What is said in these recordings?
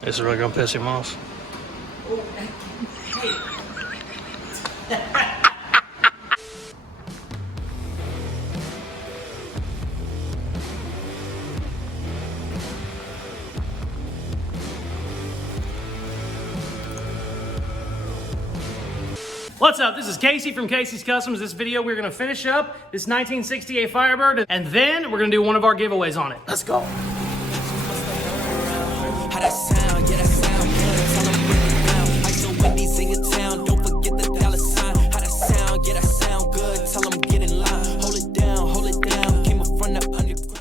This is really gonna piss him off. What's up? This is Casey from Caseyscustoms. This video we're gonna finish up this 1968 Firebird, and then we're gonna do one of our giveaways on it. Let's go.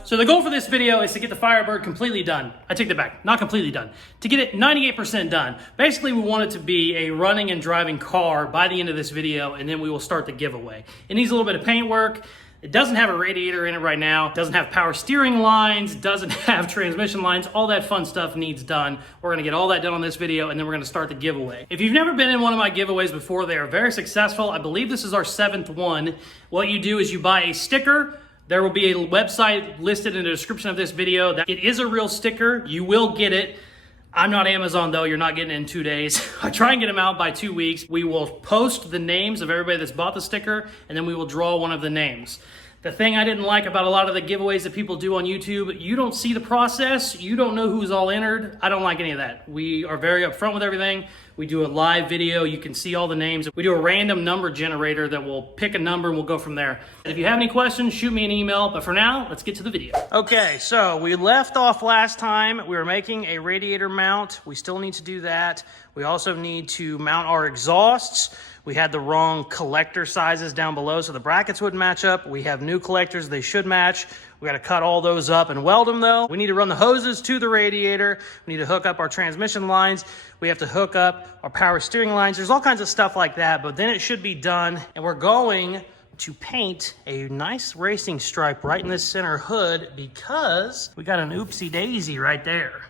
So the goal for this video is to get the Firebird completely done. I take that back, not completely done. To get it 98% done. Basically, we want it to be a running and driving car by the end of this video, and then we will start the giveaway. It needs a little bit of paint work. It doesn't have a radiator in it right now. It doesn't have power steering lines, doesn't have transmission lines. All that fun stuff needs done. We're gonna get all that done on this video, and then we're gonna start the giveaway. If you've never been in one of my giveaways before, they are very successful. I believe this is our 7th one. What you do is you buy a sticker. There will be a website listed in the description of this video. It is a real sticker. You will get it. I'm not Amazon though. You're not getting it in 2 days. I try and get them out by 2 weeks. We will post the names of everybody that's bought the sticker, and then we will draw one of the names. The thing I didn't like about a lot of the giveaways that people do on YouTube, you don't see the process. You don't know who's all entered. I don't like any of that. We are very upfront with everything. We do a live video. You can see all the names. We do a random number generator that will pick a number and we'll go from there. If you have any questions, shoot me an email. But for now, let's get to the video. Okay, so we left off last time. We were making a radiator mount. We still need to do that. We also need to mount our exhausts. We had the wrong collector sizes down below, so the brackets wouldn't match up. We have new collectors. They should match. We got to cut all those up and weld them though. We need to run the hoses to the radiator. We need to hook up our transmission lines. We have to hook up our power steering lines. There's all kinds of stuff like that, but then it should be done. And we're going to paint a nice racing stripe right in this center hood because we got an oopsie daisy right there.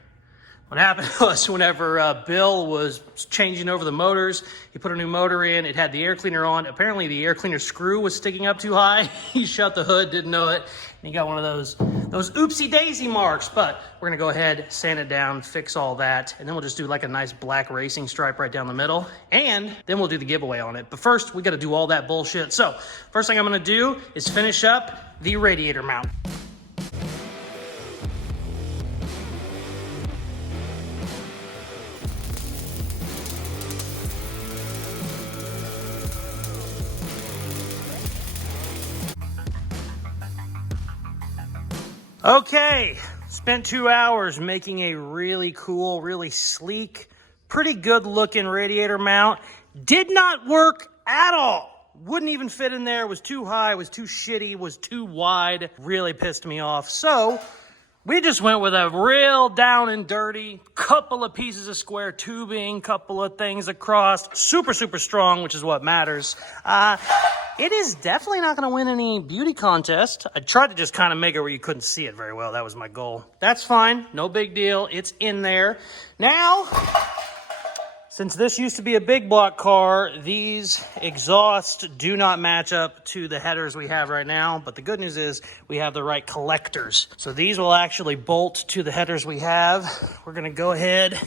What happened was whenever Bill was changing over the motors, he put a new motor in, it had the air cleaner on. Apparently the air cleaner screw was sticking up too high. He shut the hood, didn't know it, and he got one of those oopsie daisy marks. But we're gonna go ahead, sand it down, fix all that, and then we'll just do like a nice black racing stripe right down the middle, and then we'll do the giveaway on it. But first, we gotta do all that bullshit. So, first thing I'm gonna do is finish up the radiator mount. Okay, spent 2 hours making a really cool, really sleek, pretty good looking radiator mount. Did not work at all. Wouldn't even fit in there, was too high, was too shitty, was too wide. Really pissed me off. So we just went with a real down and dirty, couple of pieces of square tubing, couple of things across, super, super strong, which is what matters. It is definitely not going to win any beauty contest. I tried to just kind of make it where you couldn't see it very well. That was my goal. That's fine. No big deal. It's in there. Now, since this used to be a big block car, these exhausts do not match up to the headers we have right now. But the good news is we have the right collectors. So these will actually bolt to the headers we have. We're going to go ahead,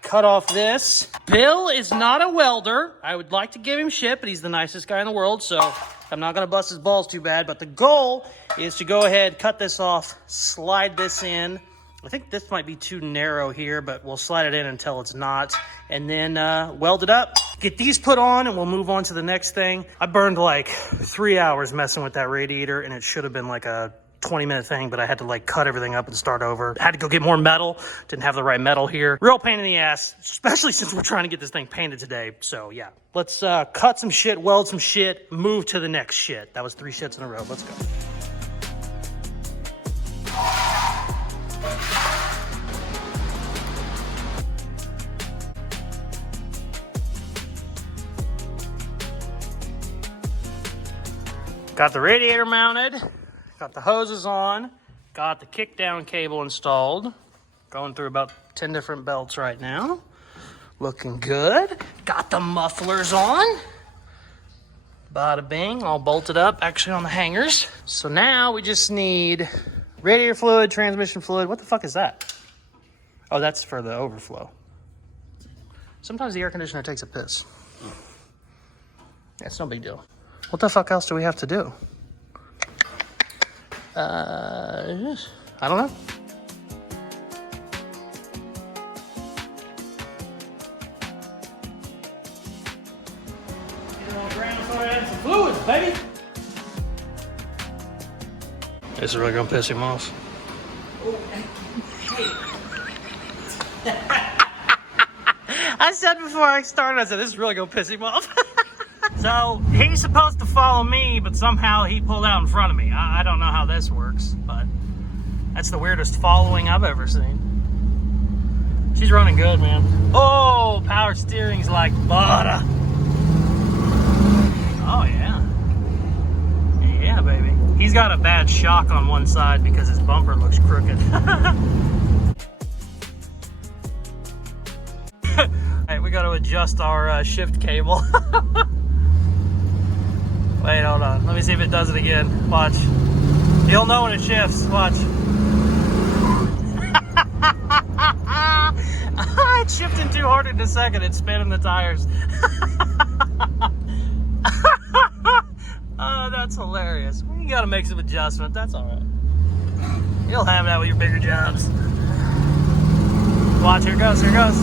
cut off this. Bill is not a welder. I would like to give him shit, but he's the nicest guy in the world, so I'm not gonna bust his balls too bad. But the goal is to go ahead, cut this off, slide this in. I think this might be too narrow here, but we'll slide it in until it's not, and then weld it up. Get these put on, and we'll move on to the next thing. I burned like 3 hours messing with that radiator, and it should have been like a 20-minute thing, but I had to like cut everything up and start over. I had to go get more metal. Didn't have the right metal here. Real pain in the ass, especially since we're trying to get this thing painted today. So yeah, let's cut some shit, weld some shit, move to the next shit. That was 3 shits in a row. Let's go. Got the radiator mounted. Got the hoses on, got the kick down cable installed. Going through about 10 different belts right now. Looking good. Got the mufflers on. Bada bing, all bolted up, actually on the hangers. So now we just need radiator fluid, transmission fluid. What the fuck is that? Oh, that's for the overflow. Sometimes the air conditioner takes a piss. Yeah, it's no big deal. What the fuck else do we have to do? I don't know. Some fluids, baby. This is really gonna piss him off. I said before I started, I said this is really gonna piss him off. So he's supposed to follow me, but somehow he pulled out in front of me. I don't know how this works, but that's the weirdest following I've ever seen. She's running good, man. Oh, power steering's like butter. Oh yeah. Yeah, baby. He's got a bad shock on one side because his bumper looks crooked. Alright, we got to adjust our shift cable. Wait, hold on. Let me see if it does it again. Watch. You'll know when it shifts. Watch. It's shifting too hard in a second. It's spinning the tires. Oh, that's hilarious. You gotta make some adjustment. That's all right. You'll have that with your bigger jobs. Watch, here it goes, here it goes.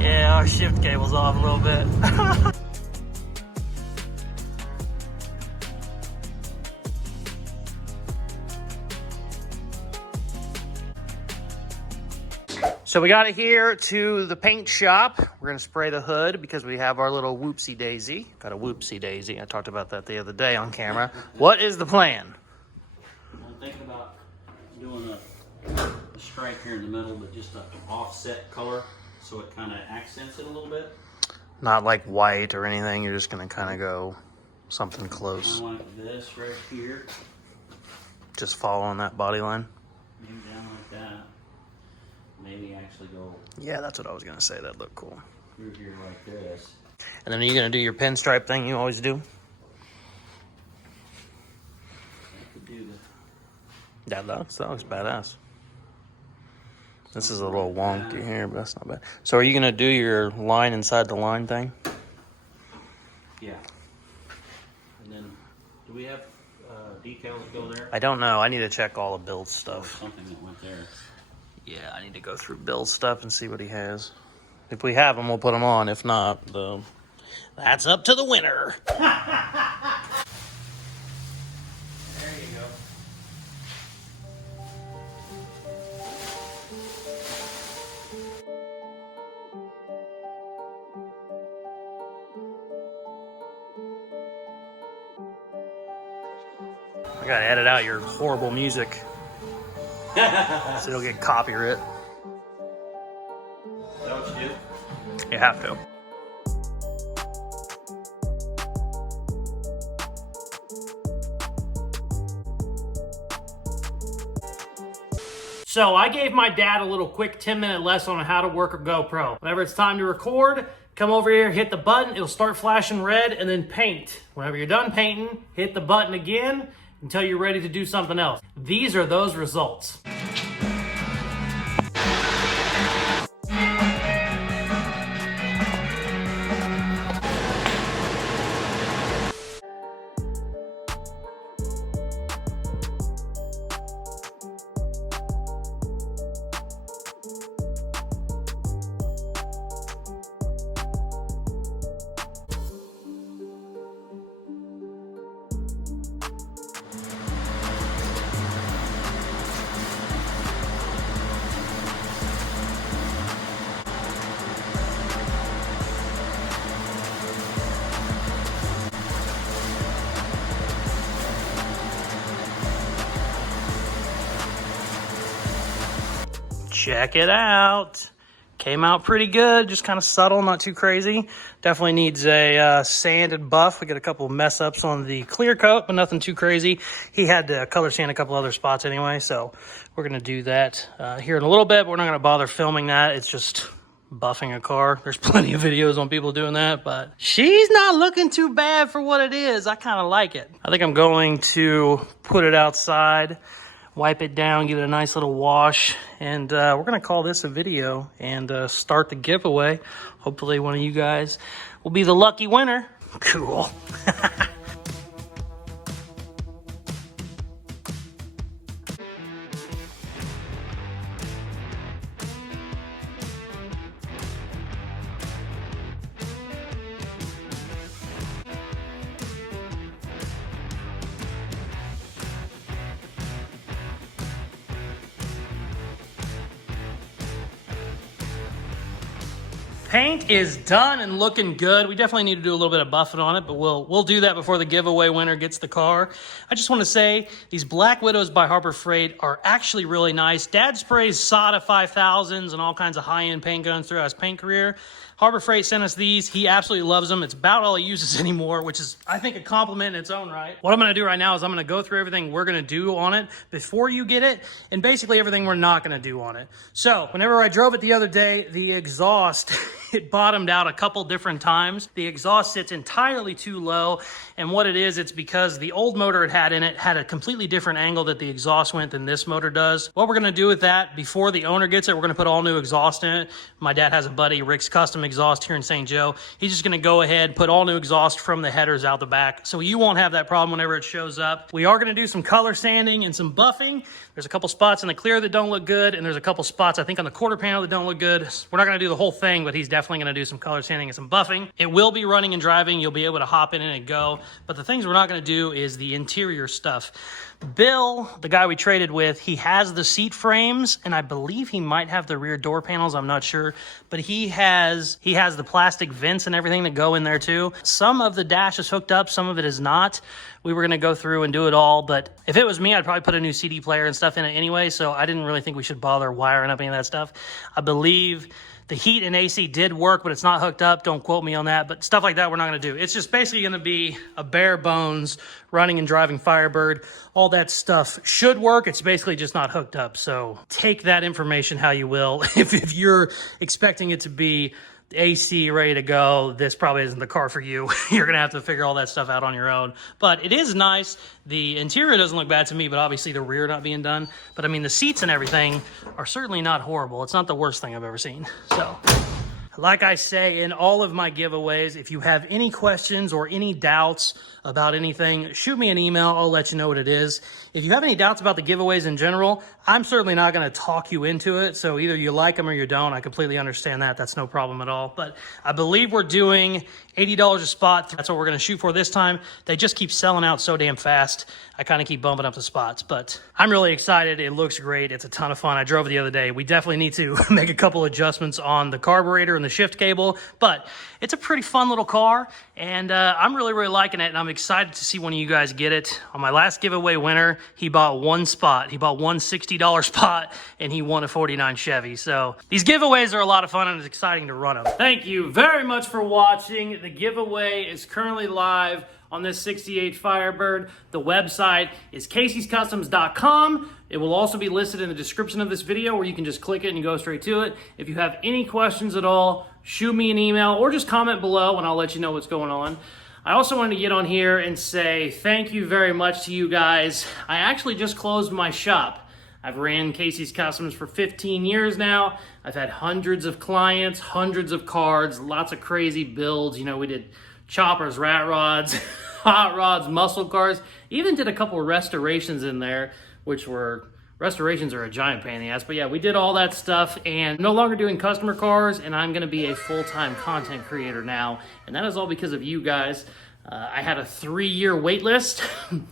Yeah, our shift cable's off a little bit. So we got it here to the paint shop. We're gonna spray the hood because we have our little whoopsie daisy. Got a whoopsie daisy. I talked about that the other day on camera. What is the plan? I'm thinking about doing a stripe here in the middle, but just an offset color so it kind of accents it a little bit. Not like white or anything. You're just gonna kind of go something close. I want this right here. Just following that body line. Maybe down like that. Maybe actually go. Yeah, that's what I was gonna say. That'd look cool. Through here like this. And then are you gonna do your pinstripe thing you always do? I could do That looks badass. This is a little wonky here, but that's not bad. So are you gonna do your line inside the line thing? Yeah. And then, do we have decals that go there? I don't know. I need to check all the Bill's stuff. Something that went there. Yeah, I need to go through Bill's stuff and see what he has. If we have them, we'll put them on. If not, that's up to the winner. There you go. I gotta edit out your horrible music. So you'll get copyright. Is that what you do? You have to. So I gave my dad a little quick 10-minute lesson on how to work a GoPro. Whenever it's time to record, come over here, hit the button, it'll start flashing red, and then paint. Whenever you're done painting, hit the button again until you're ready to do something else. These are those results. Check it out. Came out pretty good, just kind of subtle, not too crazy. Definitely needs a sand and buff. We got a couple of mess ups on the clear coat, but nothing too crazy. He had to color sand a couple other spots anyway, so we're gonna do that here in a little bit, but we're not gonna bother filming that. It's just buffing a car. There's plenty of videos on people doing that, but she's not looking too bad for what it is. I kind of like it. I think I'm going to put it outside wipe it down, give it a nice little wash, and we're gonna call this a video and start the giveaway. Hopefully one of you guys will be the lucky winner. Cool. Paint is done and looking good. We definitely need to do a little bit of buffing on it, but we'll do that before the giveaway winner gets the car. I just want to say these Black Widows by Harbor Freight are actually really nice. Dad sprays Sada 5000s and all kinds of high-end paint guns throughout his paint career. Harbor Freight sent us these. He absolutely loves them. It's about all he uses anymore, which is, I think, a compliment in its own right. What I'm going to do right now is I'm going to go through everything we're going to do on it before you get it, and basically everything we're not going to do on it. So whenever I drove it the other day, the exhaust, it bottomed out a couple different times. The exhaust sits entirely too low, and what it is, it's because the old motor it had in it had a completely different angle that the exhaust went than this motor does. What we're going to do with that, before the owner gets it, we're going to put all new exhaust in it. My dad has a buddy, Rick's Custom Exhaust here in St. Joe. He's just going to go ahead, put all new exhaust from the headers out the back, so you won't have that problem whenever it shows up. We are going to do some color sanding and some buffing. There's a couple spots in the clear that don't look good, and there's a couple spots, I think, on the quarter panel that don't look good. We're not going to do the whole thing, but he's definitely going to do some color sanding and some buffing. It will be running and driving. You'll be able to hop in it and go, but the things we're not going to do is the interior stuff. Bill, the guy we traded with, he has the seat frames, and I believe he might have the rear door panels. I'm not sure, but he has the plastic vents and everything that go in there too. Some of the dash is hooked up, some of it is not. We were going to go through and do it all, but if it was me, I'd probably put a new CD player and stuff in it anyway, so I didn't really think we should bother wiring up any of that stuff. I believe the heat and AC did work, but it's not hooked up. Don't quote me on that, but stuff like that we're not going to do. It's just basically going to be a bare bones running and driving Firebird. All that stuff should work. It's basically just not hooked up. So take that information how you will. If you're expecting it to be AC ready to go, this probably isn't the car for you. You're gonna have to figure all that stuff out on your own, but it is nice. The interior doesn't look bad to me, but obviously the rear not being done. But I mean, the seats and everything are certainly not horrible. It's not the worst thing I've ever seen. So like I say in all of my giveaways, if you have any questions or any doubts about anything, shoot me an email. I'll let you know what it is. If you have any doubts about the giveaways in general, I'm certainly not going to talk you into it. So either you like them or you don't. I completely understand that. That's no problem at all. But I believe we're doing $80 a spot. That's what we're going to shoot for this time. They just keep selling out so damn fast. I kind of keep bumping up the spots, but I'm really excited. It looks great. It's a ton of fun. I drove it the other day. We definitely need to make a couple adjustments on the carburetor and the shift cable, but it's a pretty fun little car, and I'm really, really liking it, and I'm excited to see one of you guys get it. On my last giveaway winner, he bought one spot. He bought one $60 spot, and he won a 49 Chevy. So these giveaways are a lot of fun, and it's exciting to run them. Thank you very much for watching. The giveaway is currently live on this 68 Firebird. The website is Caseyscustoms.com. It will also be listed in the description of this video, where you can just click it and go straight to it. If you have any questions at all, shoot me an email or just comment below and I'll let you know what's going on. I also wanted to get on here and say thank you very much to you guys. I actually just closed my shop. I've ran Casey's Customs for 15 years now. I've had hundreds of clients, hundreds of cards, lots of crazy builds. You know, we did choppers, rat rods, hot rods, muscle cars, even did a couple of restorations in there, which were, restorations are a giant pain in the ass, but yeah, we did all that stuff, and no longer doing customer cars, and I'm gonna be a full-time content creator now, and that is all because of you guys. I had a 3-year wait list,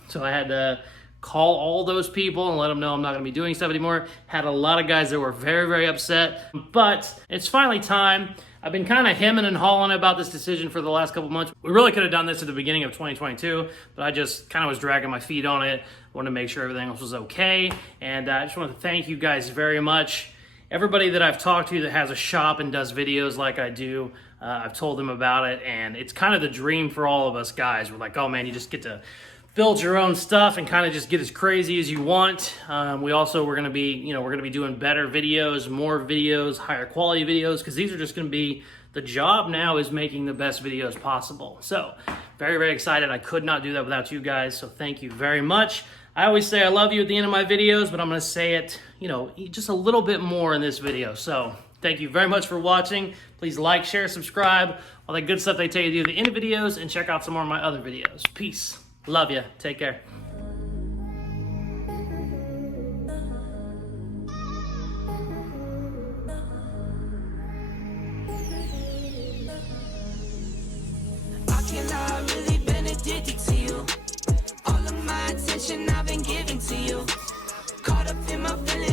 so I had to call all those people and let them know I'm not gonna be doing stuff anymore. Had a lot of guys that were very, very upset, but it's finally time. I've been kind of hemming and hawing about this decision for the last couple months. We really could have done this at the beginning of 2022, but I just kind of was dragging my feet on it. Wanted to make sure everything else was okay. And I just want to thank you guys very much. Everybody that I've talked to that has a shop and does videos like I do, I've told them about it. And it's kind of the dream for all of us guys. We're like, oh man, you just get to build your own stuff and kind of just get as crazy as you want. We're going to be doing better videos, more videos, higher quality videos, because these are just going to be, the job now is making the best videos possible. So very, very excited. I could not do that without you guys. So thank you very much. I always say I love you at the end of my videos, but I'm going to say it, you know, just a little bit more in this video. So thank you very much for watching. Please like, share, subscribe, all that good stuff they tell you to do at the end of videos, and check out some more of my other videos. Peace. Love you. Take care. I've really been addicted to you. All of my attention I've been giving to you. Caught up in my feelings.